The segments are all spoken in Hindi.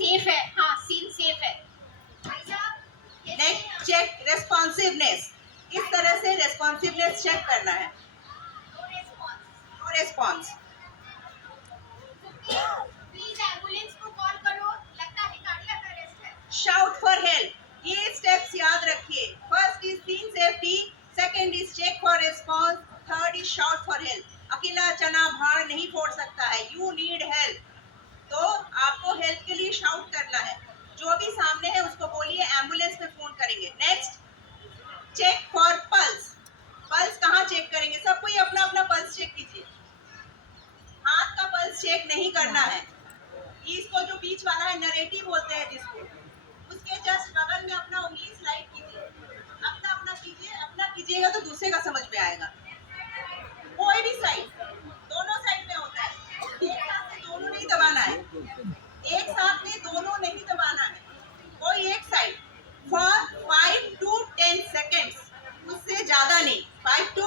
सेफ है, हाँ सीन सेफ है। नेक्स्ट चेक रेस्पॉन्सिवनेस, किस तरह से रेस्पॉन्सिवनेस चेक करना है। नो रेस्पॉन्स, प्लीज एम्बुलेंस को कॉल करो, लगता है कार्डियक अरेस्ट है। शाउट फॉर हेल्प, ये स्टेप्स याद रखिए। First is scene safety, second is check for response, third is shout for help. अकेला चना भाड़ नहीं फोड़ सकता है, यू नीड हेल्प, तो आपको हेल्प के लिए शाउट करना है। जो भी सामने है उसको बोलिए, एम्बुलेंस में फोन करेंगे। Next check for pulse, pulse कहाँ चेक करेंगे, सब कोई अपना अपना पल्स चेक कीजिए। हाथ का पल्स चेक नहीं करना है, इसको जो बीच वाला है नरेटिव बोलते हैं जिसको, उसके जस्ट बगल में अपना उंगली स्लाइड कीजिए। अपना अपना कीजिए, अपना कीजिएगा तो दूसरे का समझ में आएगा। कोई भी साइड, दोनों साइड में होता है, एक साथ में दोनों नहीं दबाना है, एक साथ में दोनों नहीं दबाना है, कोई एक साइड फॉर 5 to 10 सेकेंड्स, उससे ज्यादा नहीं। 5 to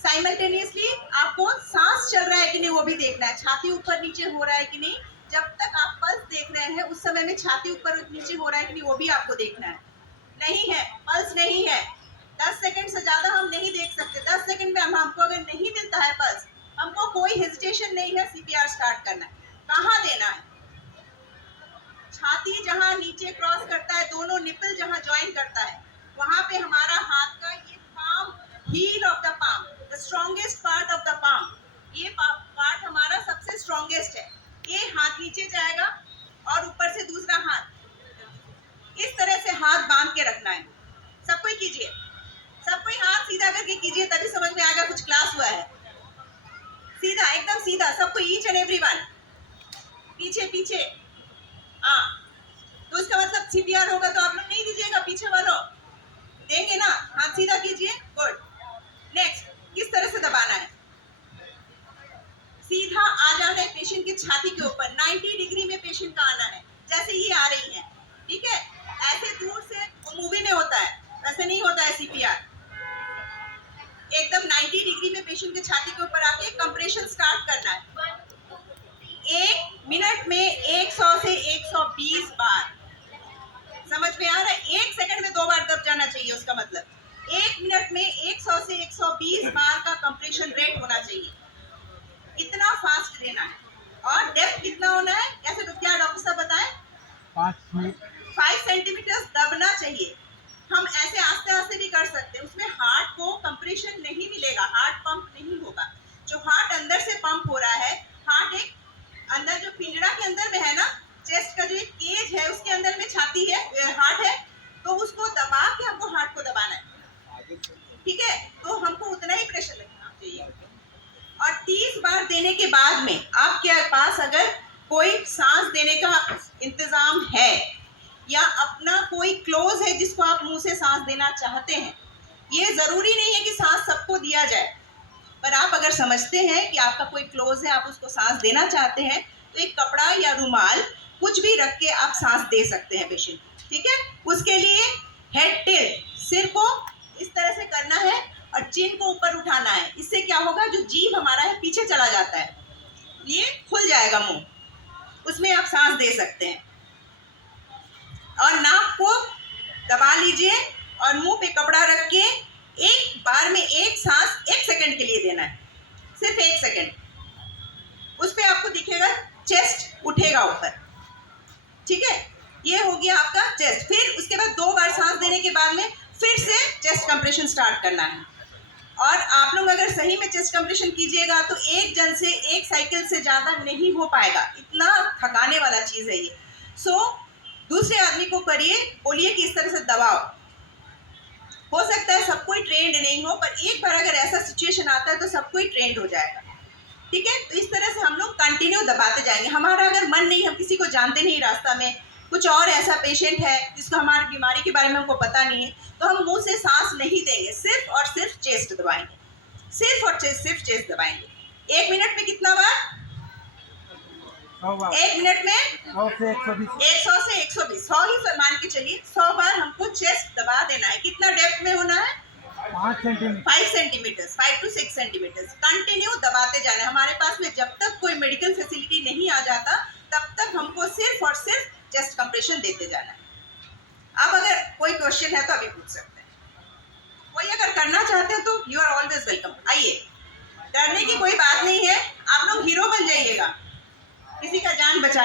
साइमल्टेनियसली आपको सांस चल रहा है कि नहीं वो भी देखना है, छाती ऊपर नीचे हो रहा है कि नहीं। जब तक आप पल्स देख रहे हैं उस समय में छाती ऊपर नीचे हो रहा है कि नहीं वो भी आपको देखना है। नहीं है, पल्स नहीं है, 10 सेकंड से ज्यादा हम नहीं देख सकते। 10 सेकंड में हमको अगर नहीं मिलता है पल्स, हमको कोई हेजिटेशन नहीं है सीपीआर स्टार्ट करना है। कहाँ देना है, छाती जहाँ नीचे क्रॉस करता है, दोनों निपल जहाँ ज्वाइन करता है, वहां पे हमारा हाथ का ये palm, heel of the palm, the strongest part of the palm, ये पार्ट हमारा सबसे स्ट्रॉन्गेस्ट है। ये हाथ नीचे जाएगा और ऊपर से दूसरा हाथ, इस तरह से हाथ बांध के रखना है। सब कोई कीजिए, सब कोई हाथ सीधा करके कीजिए, तभी समझ में आएगा कुछ क्लास हुआ है। सीधा, एकदम सीधा, सबको, ईच एंड एवरीवन, पीछे पीछे। हाँ, तो इसका मतलब सीपीआर होगा तो आप लोग नहीं दीजिएगा, पीछे वालों देंगे ना। हाथ सीधा कीजिए, गुड। नेक्स्ट, किस तरह से दबाना है, सीधा आ जाना है पेशेंट की छाती के ऊपर, 90 डिग्री में पेशेंट का आना है, जैसे ये आ रही है, ठीक है। ऐसे दूर से मूवी में होता है, वैसे नहीं होता है सीपीआर। एकदम 90 डिग्री में पेशेंट के छाती के ऊपर आके कंप्रेशन स्टार्ट करना है। 1 मिनट में 100 से 120 बार, समझ में आ रहा है। 1 सेकंड में 2 बार दब जाना चाहिए, उसका मतलब 1 मिनट में 100 से 120 बार का कंप्रेशन रेट होना चाहिए, इतना फास्ट देना है। और डेप्थ कितना होना है, कैसे क्या डॉक्टर साहब बताएं, 5 सेंटीमीटर दबना चाहिए। हम ऐसे आस्ते आस्ते भी कर सकते हैं, उसमें हार्ट को कंप्रेशन नहीं मिलेगा, हार्ट पंप नहीं होगा। जो हार्ट अंदर से पंप हो रहा है, हार्ट एक अंदर जो पिंजड़ा के अंदर में है ना, चेस्ट का जो एक केज है उसके अंदर में छाती है, हार्ट है, तो उसको दबा के हमको हार्ट को दबाना है, ठीक है। तो हमको उतना ही प्रेशर लगना चाहिए। और 30 बार देने के बाद में आपके पास अगर कोई सांस देने का इंतजाम है या अपना कोई क्लोज है जिसको आप मुंह से सांस देना चाहते हैं, ये जरूरी नहीं है कि सांस सबको दिया जाए, पर आप अगर समझते हैं कि आपका कोई क्लोज है, आप उसको सांस देना चाहते हैं, तो एक कपड़ा या रुमाल कुछ भी रख के आप सांस दे सकते हैं पेशेंट, ठीक है। उसके लिए हेड टिल्ट, सिर को इस तरह से करना है और चिन को ऊपर उठाना है। इससे क्या होगा, जो जीभ हमारा है पीछे चला जाता है, ये खुल जाएगा मुंह, उसमें आप सांस दे सकते हैं। और नाक को दबा लीजिए और मुंह पे कपड़ा रख के एक बार में एक सांस 1 सेकंड के लिए देना है, सिर्फ 1 सेकंड। उस पे आपको दिखेगा चेस्ट उठेगा ऊपर, ठीक है। ये हो गया आपका चेस्ट। फिर उसके बाद 2 बार सांस देने के बाद में फिर से चेस्ट कंप्रेशन स्टार्ट करना है। और आप लोग अगर सही में चेस्ट कंप्रेशन कीजिएगा तो एक जन से एक साइकिल से ज़्यादा नहीं हो पाएगा, इतना थकाने वाला चीज़ है ये। सो दूसरे आदमी को करिए, बोलिए कि इस तरह से दबाओ। हो सकता है सब कोई ट्रेंड नहीं हो, पर एक बार अगर ऐसा सिचुएशन आता है तो सब कोई ट्रेंड हो जाएगा, ठीक है। तो इस तरह से हम लोग कंटिन्यू दबाते जाएंगे। हमारा अगर मन नहीं, हम किसी को जानते नहीं, रास्ता में कुछ और ऐसा पेशेंट है जिसको हमारी बीमारी के बारे में हमको पता नहीं है, तो हम मुंह से सांस नहीं देंगे, सिर्फ और सिर्फ चेस्ट दबाएंगे, सिर्फ और सिर्फ चेस्ट दबाएंगे। 1 मिनट में कितना बार, 1 मिनट में 100 से 120, 100 ही मान के चलिए, 100 बार हमको चेस्ट दबा देना है। कितना डेप्थ में होना है, 5 सेंटीमीटर, 5 to 6 सेंटीमीटर कंटिन्यू दबाते जाना है। हमारे पास में जब तक कोई मेडिकल फैसिलिटी नहीं आ जाता तब तक हमको सिर्फ और सिर्फ चेस्ट कंप्रेशन देते जाना है। अब अगर कोई क्वेश्चन है तो अभी पूछ सकते हैं, कोई अगर करना चाहते हो तो यू आर ऑलवेज वेलकम। आइए, डरने की कोई बात नहीं है, आप लोग हीरो बन जाइएगा किसी का जान बचाने